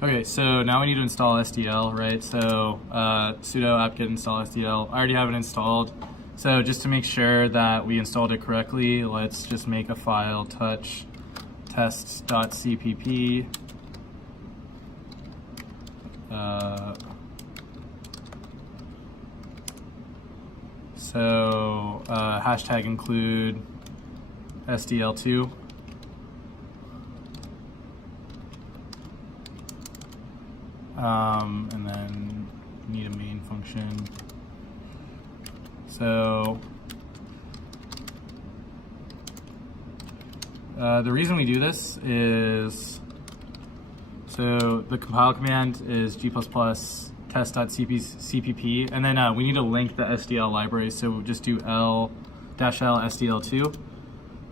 Okay, so now we need to install SDL, right? So sudo apt-get install SDL. I already have it installed. So just to make sure that we installed it correctly, let's just make a file touch tests.cpp. Hashtag include SDL2. And then need a main function. So the reason we do this is, so the compile command is g++ test.cpp, and then we need to link the SDL library, so we'll just do l SDL2,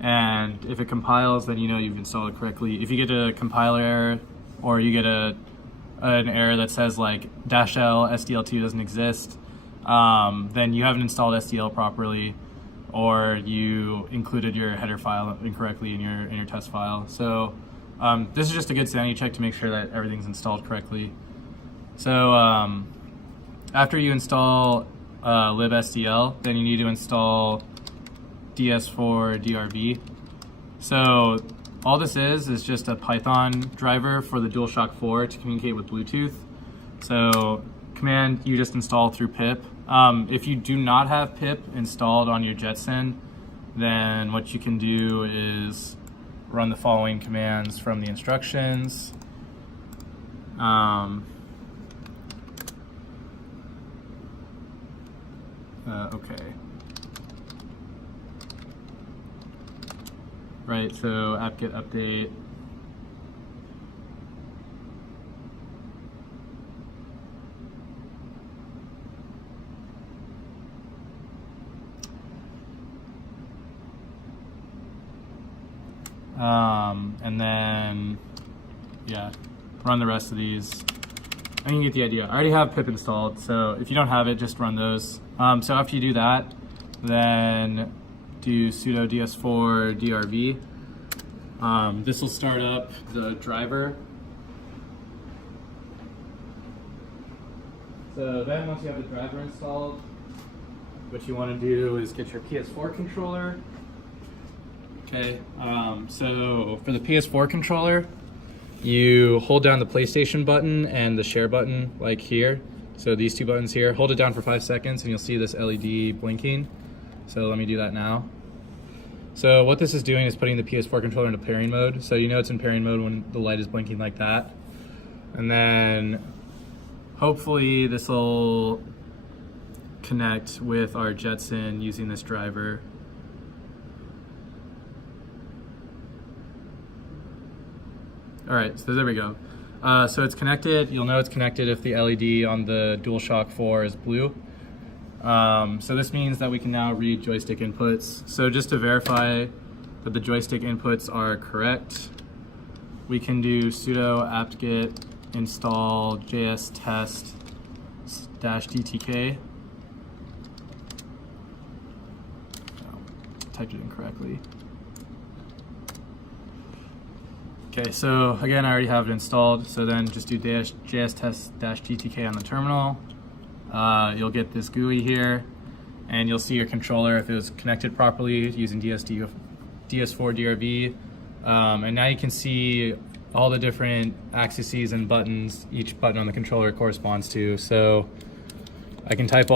and if it compiles, then you know you've installed it correctly. If you get a compiler error, or you get an error that says like -l SDL2 doesn't exist, then you haven't installed SDL properly, or you included your header file incorrectly in your test file. So this is just a good sanity check to make sure that everything's installed correctly. So after you install libsdl, then you need to install ds4drb. So all this is just a Python driver for the DualShock 4 to communicate with Bluetooth. So command you just install through pip. If you do not have pip installed on your Jetson, then what you can do is run the following commands from the instructions. Okay. Right, so apt-get update. And then, yeah, run the rest of these. I think you get the idea. I already have pip installed, so if you don't have it, just run those. So after you do that, then do sudo ds4drb. This will start up the driver. So then once you have the driver installed, what you want to do is get your PS4 controller. Okay, so for the PS4 controller, you hold down the PlayStation button and the share button, like here. So these two buttons here, hold it down for 5 seconds and you'll see this LED blinking. So let me do that now. So what this is doing is putting the PS4 controller into pairing mode. So you know it's in pairing mode when the light is blinking like that. And then hopefully this will connect with our Jetson using this driver. All right, so there we go. So it's connected. You'll know it's connected if the LED on the DualShock 4 is blue. So this means that we can now read joystick inputs. So just to verify that the joystick inputs are correct, we can do sudo apt-get install jstest-dttk. Typed it incorrectly. Okay, so again, I already have it installed. So then just do jstest-gtk on the terminal. You'll get this GUI here, and you'll see your controller if it was connected properly using ds4drb. And now you can see all the different axes and buttons each button on the controller corresponds to. So I can press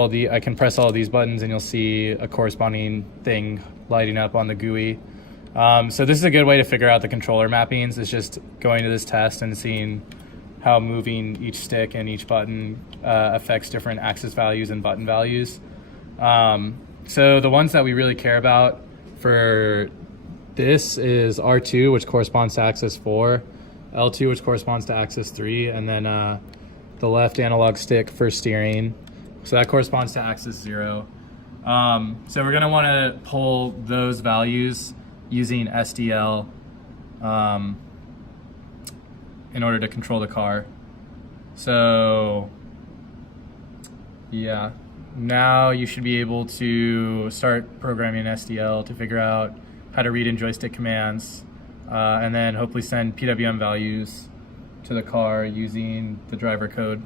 all these buttons and you'll see a corresponding thing lighting up on the GUI. So this is a good way to figure out the controller mappings, is just going to this test and seeing how moving each stick and each button affects different axis values and button values. So the ones that we really care about for this is R2, which corresponds to axis 4, L2, which corresponds to axis 3, and then the left analog stick for steering. So that corresponds to axis 0. So we're going to want to pull those values using SDL in order to control the car. So yeah, now you should be able to start programming SDL to figure out how to read in joystick commands, and then hopefully send PWM values to the car using the driver code.